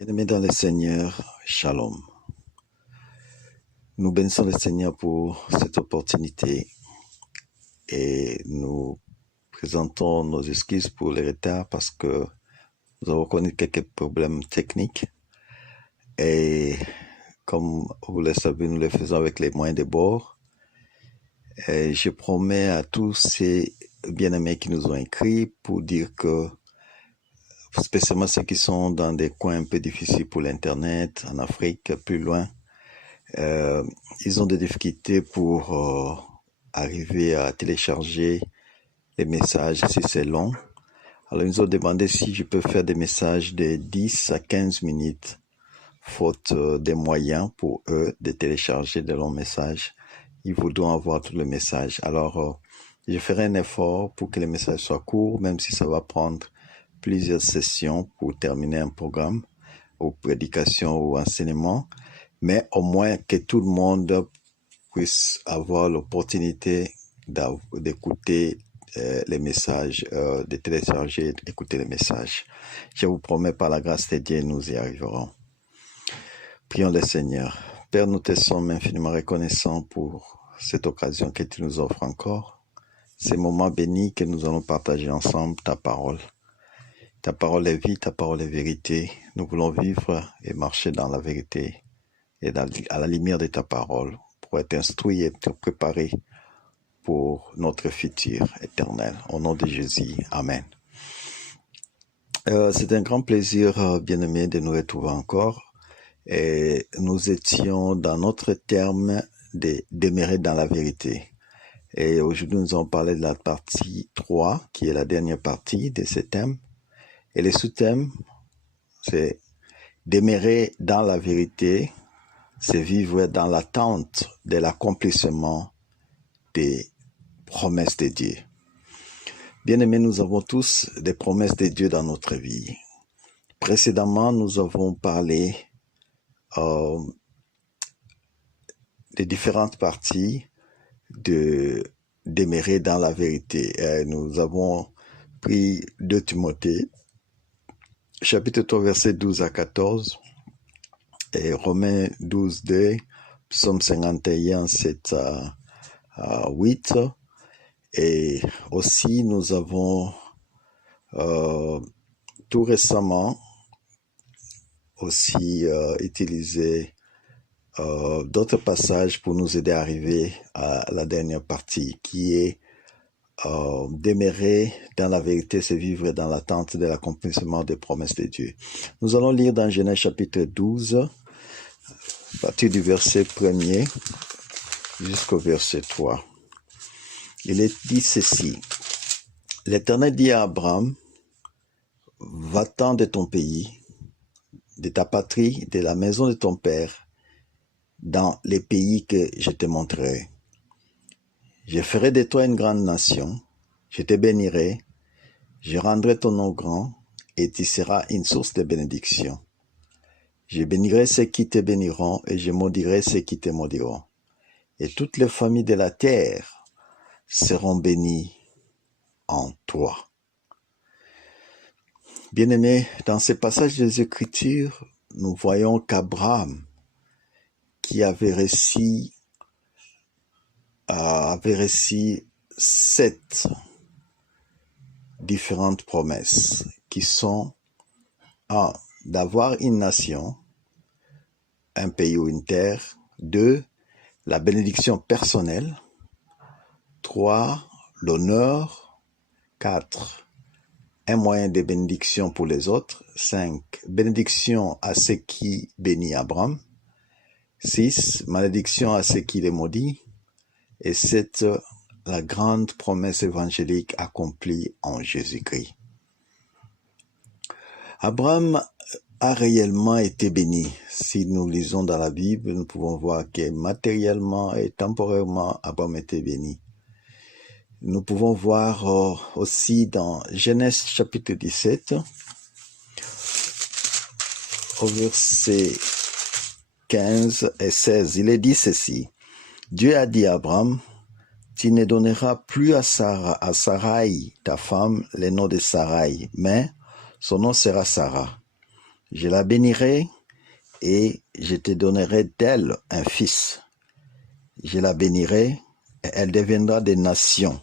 Bien-aimés dans le Seigneur, Shalom. Nous bénissons le Seigneur pour cette opportunité et nous présentons nos excuses pour le retard parce que nous avons connu quelques problèmes techniques et comme vous le savez, nous le faisons avec les moyens de bord. Et je promets à tous ces bien-aimés qui nous ont écrit pour dire que spécialement ceux qui sont dans des coins un peu difficiles pour l'Internet, en Afrique, plus loin, ils ont des difficultés pour arriver à télécharger les messages si c'est long. Alors ils nous ont demandé si je peux faire des messages de 10 à 15 minutes, faute des moyens pour eux de télécharger de longs messages. Ils voudront avoir tous les messages. Alors je ferai un effort pour que les messages soient courts, même si ça va prendre plusieurs sessions pour terminer un programme ou prédication ou enseignement, mais au moins que tout le monde puisse avoir l'opportunité d'écouter les messages, de télécharger, d'écouter les messages. Je vous promets par la grâce de Dieu, nous y arriverons. Prions le Seigneur. Père, nous te sommes infiniment reconnaissants pour cette occasion que tu nous offres encore, ces moments bénis que nous allons partager ensemble ta parole. Ta parole est vie, ta parole est vérité. Nous voulons vivre et marcher dans la vérité et à la lumière de ta parole pour être instruits et être préparés pour notre futur éternel. Au nom de Jésus, Amen. C'est un grand plaisir, bien-aimé, de nous retrouver encore. Et nous étions dans notre terme de demeurer dans la vérité. Et aujourd'hui, nous allons parler de la partie 3, qui est la dernière partie de ce thème. Et le sous-thème, c'est demeurer dans la vérité, c'est vivre dans l'attente de l'accomplissement des promesses de Dieu. Bien-aimés, nous avons tous des promesses de Dieu dans notre vie. Précédemment, nous avons parlé des différentes parties de demeurer dans la vérité. Nous avons pris 2 Timothée, chapitre 3, versets 12 à 14, et Romains 12, 2, Psaume 51, 7 à 8. Et aussi, nous avons tout récemment aussi utilisé d'autres passages pour nous aider à arriver à la dernière partie, qui est demeurer dans la vérité, c'est vivre dans l'attente de l'accomplissement des promesses de Dieu. Nous allons lire dans Genèse chapitre 12, à partir du verset 1er jusqu'au verset 3. Il est dit ceci: L'Éternel dit à Abraham, va-t'en de ton pays, de ta patrie, de la maison de ton père, dans les pays que je te montrerai. Je ferai de toi une grande nation, je te bénirai, je rendrai ton nom grand, et tu seras une source de bénédiction. Je bénirai ceux qui te béniront, et je maudirai ceux qui te maudiront. Et toutes les familles de la terre seront bénies en toi. Bien-aimés, dans ces passages des Écritures, nous voyons qu'Abraham, qui avait réussi 7 différentes promesses qui sont 1. D'avoir une nation, un pays ou une terre. 2. La bénédiction personnelle. 3. L'honneur. 4. Un moyen de bénédiction pour les autres. 5. Bénédiction à ceux qui bénissent Abraham. 6. Malédiction à ceux qui les maudit. Et 7. La grande promesse évangélique accomplie en Jésus-Christ. Abraham a réellement été béni. Si nous lisons dans la Bible, nous pouvons voir que matériellement et temporairement, Abraham était béni. Nous pouvons voir aussi dans Genèse chapitre 17, au verset 15 et 16, il est dit ceci: Dieu a dit à Abraham, tu ne donneras plus à Sarai, ta femme, le nom de Sarai, mais son nom sera Sarah. Je la bénirai et je te donnerai d'elle un fils. Je la bénirai et elle deviendra des nations.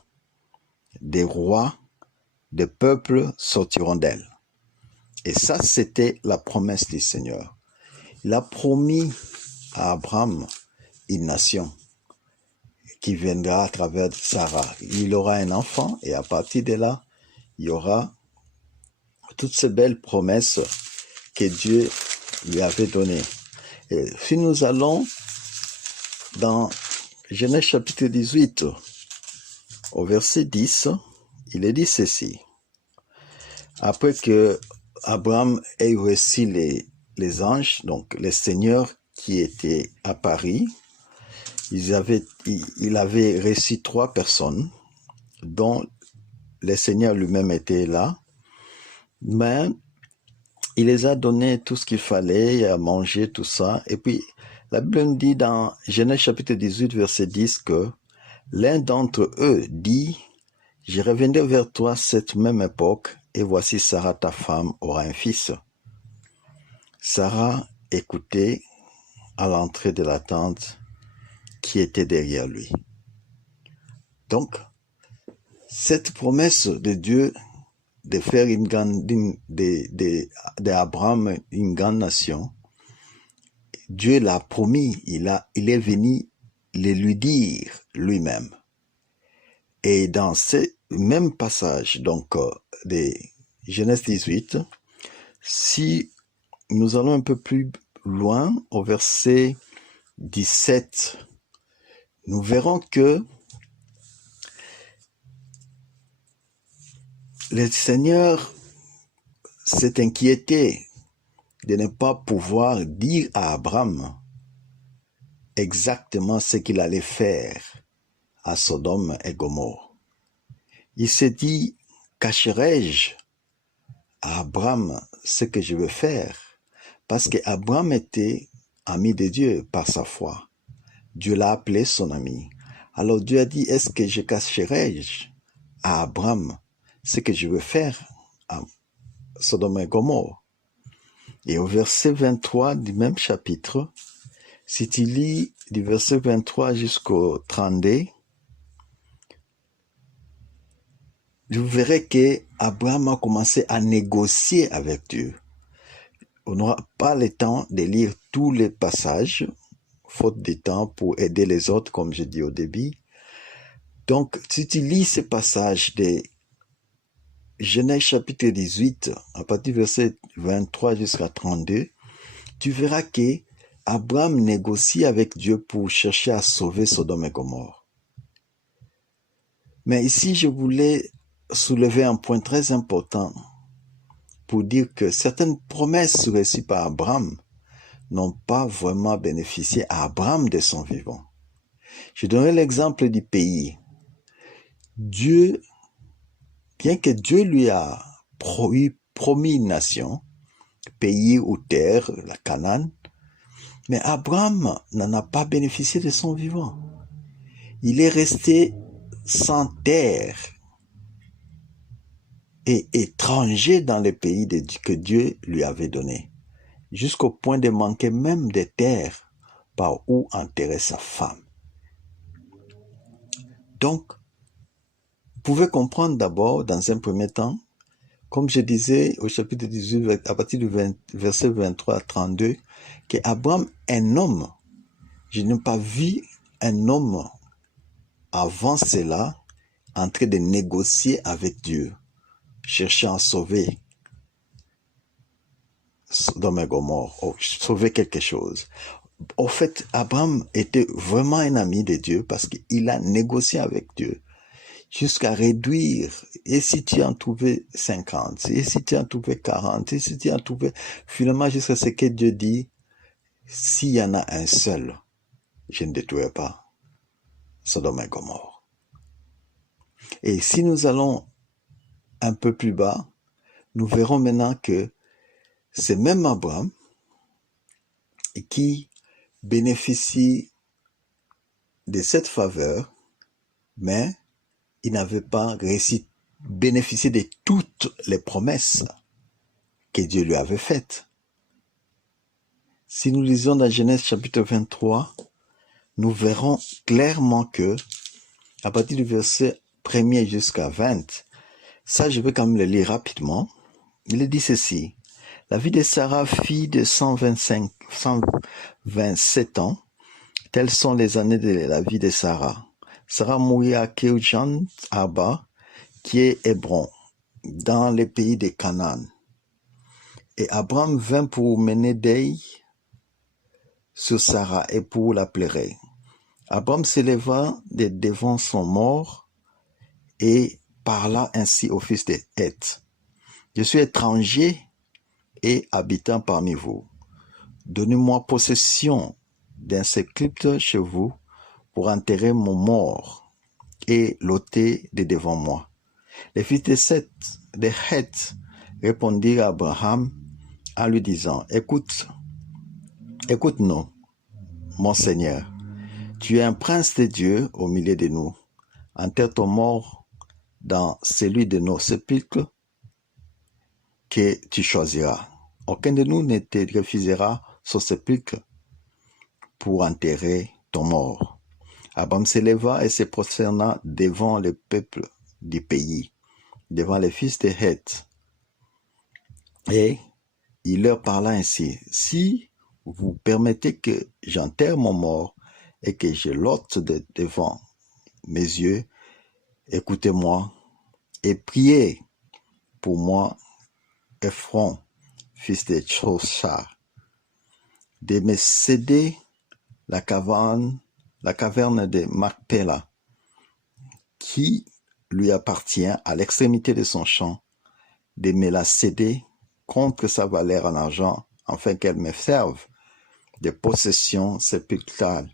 Des rois, des peuples sortiront d'elle. Et ça, c'était la promesse du Seigneur. Il a promis à Abraham une nation qui viendra à travers Sarah. Il aura un enfant et à partir de là, il y aura toutes ces belles promesses que Dieu lui avait données. Et si nous allons dans Genèse chapitre 18, au verset 10, il est dit ceci. Après que Abraham ait reçu les anges, donc les seigneurs qui étaient à Paris, il avait reçu 3 personnes, dont le Seigneur lui-même était là, mais il les a donné tout ce qu'il fallait à manger, tout ça. Et puis, la Bible nous dit dans Genèse chapitre 18, verset 10 que l'un d'entre eux dit « Je reviendrai vers toi cette même époque, et voici Sarah ta femme aura un fils. » Sarah écoutait à l'entrée de la tente qui était derrière lui. Donc, cette promesse de Dieu de faire d'Abraham une grande nation, Dieu l'a promis, il est venu le lui dire lui-même. Et dans ce même passage, donc, de Genèse 18, si nous allons un peu plus loin, au verset 17, nous verrons que le Seigneur s'est inquiété de ne pas pouvoir dire à Abraham exactement ce qu'il allait faire à Sodome et Gomorrhe. Il s'est dit, cacherai-je à Abraham ce que je veux faire? Parce qu'Abraham était ami de Dieu par sa foi. Dieu l'a appelé son ami. Alors Dieu a dit, est-ce que je cacherai-je à Abraham ce que je veux faire à Sodome et Gomorrhe? Et au verset 23 du même chapitre, si tu lis du verset 23 jusqu'au 32, vous verrez qu'Abraham a commencé à négocier avec Dieu. On n'aura pas le temps de lire tous les passages, faute de temps pour aider les autres, comme je dis au début. Donc, si tu lis ce passage de Genèse chapitre 18, à partir du verset 23 jusqu'à 32, tu verras que Abraham négocie avec Dieu pour chercher à sauver Sodome et Gomorrhe. Mais ici, je voulais soulever un point très important pour dire que certaines promesses reçues par Abraham n'ont pas vraiment bénéficié à Abraham de son vivant. Je donnerai l'exemple du pays. Dieu, bien que Dieu lui a promis une nation, pays ou terre, la Canaan, mais Abraham n'en a pas bénéficié de son vivant. Il est resté sans terre et étranger dans le pays que Dieu lui avait donné, jusqu'au point de manquer même de terre par où enterrer sa femme. Donc, vous pouvez comprendre d'abord, dans un premier temps, comme je disais au chapitre 18, à partir du verset 23 à 32, qu'Abraham, un homme, je n'ai pas vu un homme avant cela en train de négocier avec Dieu, cherchant à sauver Sodome et Gomorrhe, sauver quelque chose. Au fait, Abraham était vraiment un ami de Dieu parce qu'il a négocié avec Dieu jusqu'à réduire. Et si tu en trouvais 50, et si tu en trouvais 40, et si tu en trouvais finalement jusqu'à ce que Dieu dit, s'il y en a un seul, je ne détruirai pas Sodome et Gomorrhe. Et si nous allons un peu plus bas, nous verrons maintenant que c'est même Abraham qui bénéficie de cette faveur, mais il n'avait pas réussi à bénéficier de toutes les promesses que Dieu lui avait faites. Si nous lisons dans Genèse chapitre 23, nous verrons clairement que, à partir du verset 1er jusqu'à 20, ça je vais quand même le lire rapidement. Il dit ceci: la vie de Sarah, fille de 127 ans, telles sont les années de la vie de Sarah. Sarah mourut à Kirjan Arba, qui est Hébron, dans les pays de Canaan. Et Abraham vint pour mener deuil sur Sarah et pour la pleurer. Abraham s'éleva de devant son mort et parla ainsi au fils de Heth: je suis étranger et habitant parmi vous. Donnez-moi possession d'un sépulcre chez vous pour enterrer mon mort et l'ôter de devant moi. Les fils de Heth répondirent à Abraham en lui disant: écoute-nous, mon Seigneur. Tu es un prince de Dieu au milieu de nous. Enterre ton mort dans celui de nos sépulcres que tu choisiras. Aucun de nous ne te refusera son sépulcre pour enterrer ton mort. Abraham s'éleva et se prosterna devant le peuple du pays, devant les fils de Heth. Et il leur parla ainsi: si vous permettez que j'enterre mon mort et que je l'ôte devant mes yeux, écoutez-moi et priez pour moi, Ephron, fils de Choshar, de me céder la caverne de Macpéla, qui lui appartient à l'extrémité de son champ, de me la céder contre sa valeur en argent, afin qu'elle me serve de possession sépulcrale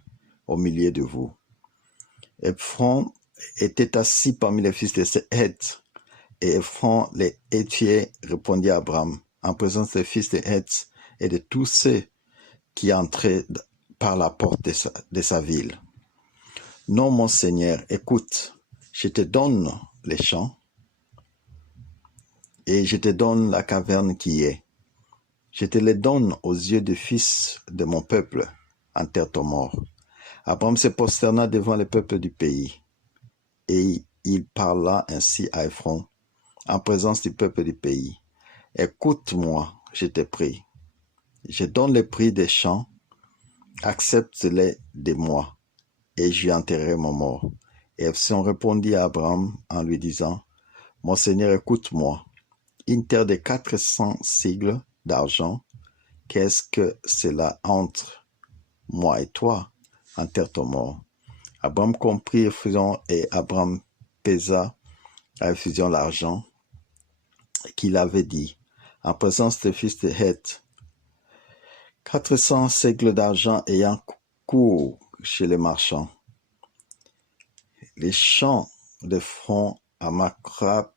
au milieu de vous. Ephron était assis parmi les fils de Heth, et Ephron les Hétier répondit à Abraham, en présence des fils de Heth et de tous ceux qui entraient par la porte de sa ville: non, mon Seigneur, écoute, je te donne les champs et je te donne la caverne qui y est. Je te les donne aux yeux des fils de mon peuple, enterre ton mort. Abraham se prosterna devant le peuple du pays, et il parla ainsi à Ephron, en présence du peuple du pays: écoute-moi, je te prie. Je donne le prix des champs, accepte-les de moi, et j'y enterrerai mon mort. Et Ephron répondit à Abraham en lui disant: mon Seigneur, écoute-moi. Une terre de 400 sicles d'argent, qu'est-ce que cela entre moi et toi? Enterre ton mort. Abraham comprit Ephron, et Abraham pesa à Ephron l'argent qu'il avait dit, en présence des fils de Heth: 400 sicles d'argent ayant cours chez les marchands. Les champs de front à Macrap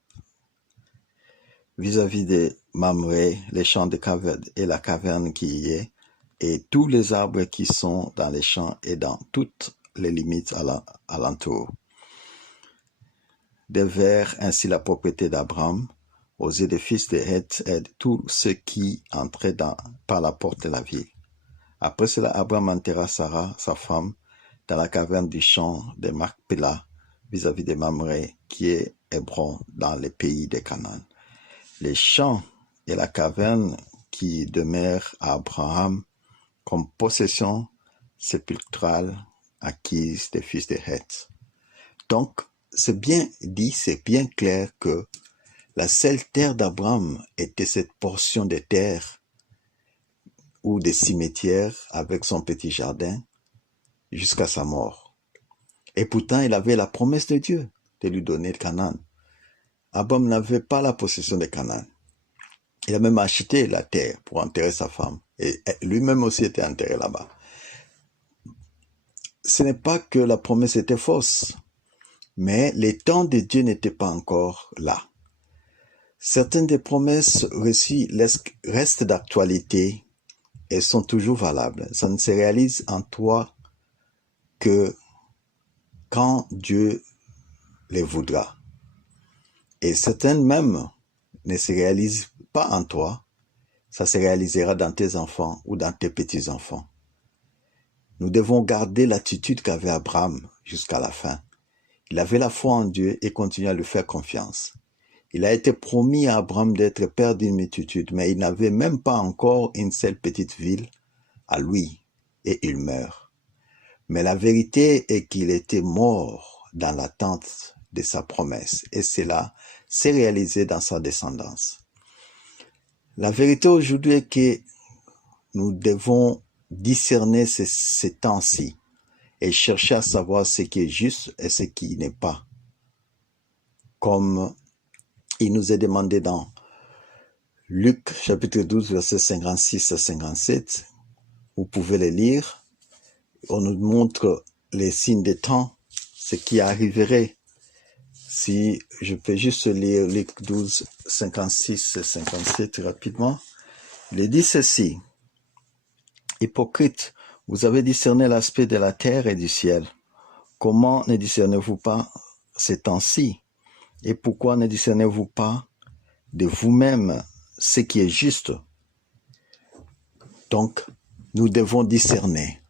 vis-à-vis de Mamré, les champs de caverne et la caverne qui y est, et tous les arbres qui sont dans les champs et dans toutes les limites alentour. Devers ainsi la propriété d'Abraham aux yeux des fils de Heth et de tous ceux qui entraient par la porte de la ville. Après cela, Abraham enterra Sarah, sa femme, dans la caverne du champ de Macpéla, vis-à-vis de Mamré, qui est Hébron, dans les pays de Canaan. Les champs et la caverne qui demeurent à Abraham comme possession sépulcrale acquise des fils de Heth. Donc, c'est bien dit, c'est bien clair que la seule terre d'Abraham était cette portion de terre ou des cimetières avec son petit jardin jusqu'à sa mort. Et pourtant, il avait la promesse de Dieu de lui donner le Canaan. Abraham n'avait pas la possession de Canaan. Il a même acheté la terre pour enterrer sa femme. Et lui-même aussi était enterré là-bas. Ce n'est pas que la promesse était fausse, mais les temps de Dieu n'étaient pas encore là. Certaines des promesses reçues restent d'actualité et sont toujours valables. Ça ne se réalise en toi que quand Dieu les voudra. Et certaines même ne se réalisent pas en toi, ça se réalisera dans tes enfants ou dans tes petits-enfants. Nous devons garder l'attitude qu'avait Abraham jusqu'à la fin. Il avait la foi en Dieu et continuait à lui faire confiance. Il a été promis à Abraham d'être père d'une multitude, mais il n'avait même pas encore une seule petite ville à lui, et il meurt. Mais la vérité est qu'il était mort dans l'attente de sa promesse, et cela s'est réalisé dans sa descendance. La vérité aujourd'hui est que nous devons discerner ces temps-ci et chercher à savoir ce qui est juste et ce qui n'est pas. Comme il nous est demandé dans Luc chapitre 12, versets 56 à 57, vous pouvez les lire. On nous montre les signes des temps, ce qui arriverait. Si je peux juste lire Luc 12, 56 et 57 rapidement. Il dit ceci. Hypocrite, vous avez discerné l'aspect de la terre et du ciel. Comment ne discernez-vous pas ces temps-ci? Et pourquoi ne discernez-vous pas de vous-même ce qui est juste? Donc, nous devons discerner.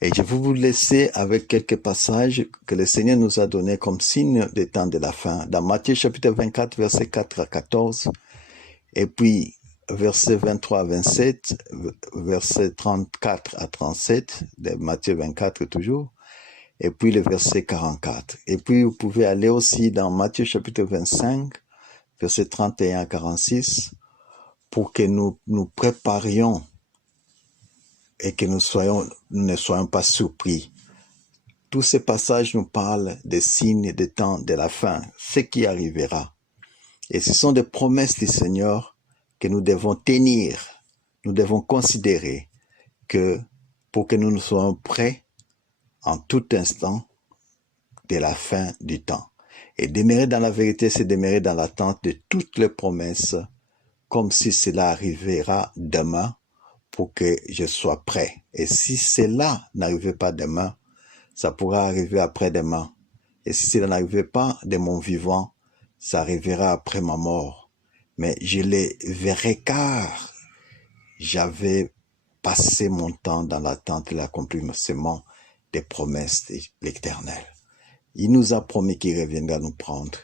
Et je vais vous laisser avec quelques passages que le Seigneur nous a donnés comme signe des temps de la fin. Dans Matthieu chapitre 24, versets 4 à 14, et puis versets 23 à 27, versets 34 à 37, de Matthieu 24 toujours, et puis le verset 44. Et puis vous pouvez aller aussi dans Matthieu chapitre 25, versets 31 à 46, pour que nous nous préparions et que nous ne soyons pas surpris. Tous ces passages nous parlent des signes des temps de la fin, ce qui arrivera. Et ce sont des promesses du Seigneur que nous devons tenir, nous devons considérer que pour que nous soyons prêts en tout instant de la fin du temps. Et demeurer dans la vérité, c'est demeurer dans l'attente de toutes les promesses, comme si cela arrivera demain, pour que je sois prêt. Et si cela n'arrivait pas demain, ça pourra arriver après-demain. Et si cela n'arrivait pas de mon vivant, ça arrivera après ma mort. Mais je les verrai car j'avais passé mon temps dans l'attente de l'accomplissement des promesses de l'Éternel. Il nous a promis qu'il reviendra nous prendre.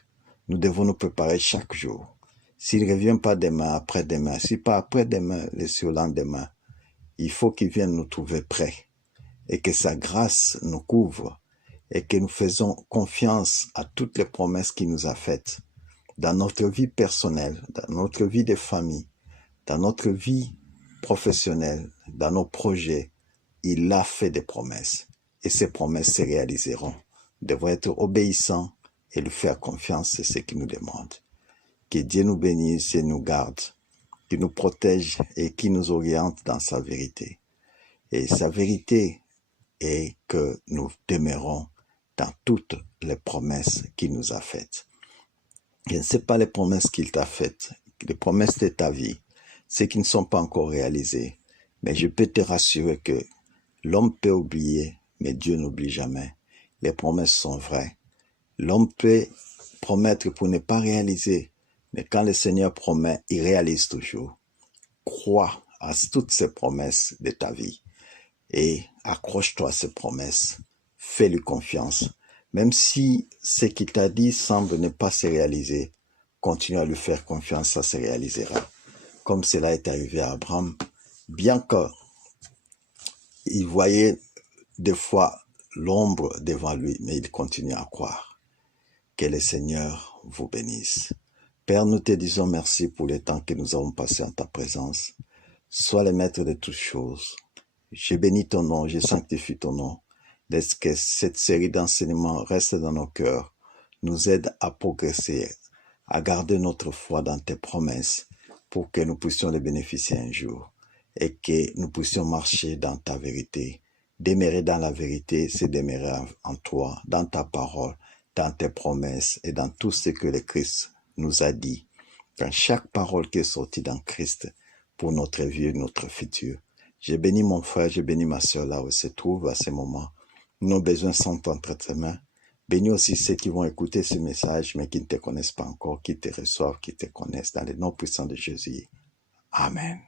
Nous devons nous préparer chaque jour. S'il ne revient pas demain, après-demain, si pas après-demain, le surlendemain, il faut qu'il vienne nous trouver prêts et que sa grâce nous couvre et que nous faisons confiance à toutes les promesses qu'il nous a faites dans notre vie personnelle, dans notre vie de famille, dans notre vie professionnelle, dans nos projets. Il a fait des promesses et ces promesses se réaliseront. Nous devons être obéissants et lui faire confiance, c'est ce qu'il nous demande. Que Dieu nous bénisse et nous garde, qu'il nous protège et qu'il nous oriente dans sa vérité. Et sa vérité est que nous demeurons dans toutes les promesses qu'il nous a faites. Je ne sais pas les promesses qu'il t'a faites, les promesses de ta vie, ceux qui ne sont pas encore réalisés. Mais je peux te rassurer que l'homme peut oublier, mais Dieu n'oublie jamais. Les promesses sont vraies. L'homme peut promettre pour ne pas réaliser, mais quand le Seigneur promet, il réalise toujours. Crois à toutes ces promesses de ta vie et accroche-toi à ces promesses. Fais-lui confiance. Même si ce qu'il t'a dit semble ne pas se réaliser, continue à lui faire confiance, ça se réalisera. Comme cela est arrivé à Abraham, bien qu'il voyait des fois l'ombre devant lui, mais il continue à croire. Que le Seigneur vous bénisse. Père, nous te disons merci pour le temps que nous avons passé en ta présence. Sois le maître de toutes choses. Je bénis ton nom, je sanctifie ton nom. Laisse que cette série d'enseignements reste dans nos cœurs, nous aide à progresser, à garder notre foi dans tes promesses pour que nous puissions les bénéficier un jour et que nous puissions marcher dans ta vérité. Demeurer dans la vérité, c'est demeurer en toi, dans ta parole, dans tes promesses et dans tout ce que le Christ nous a dit. Dans chaque parole qui est sortie dans Christ pour notre vie et notre futur. J'ai béni mon frère, j'ai béni ma soeur là où elle se trouve à ce moment. Nos besoins sont entre tes mains. Bénis aussi ceux qui vont écouter ce message, mais qui ne te connaissent pas encore, qui te reçoivent, qui te connaissent dans le nom puissant de Jésus. Amen.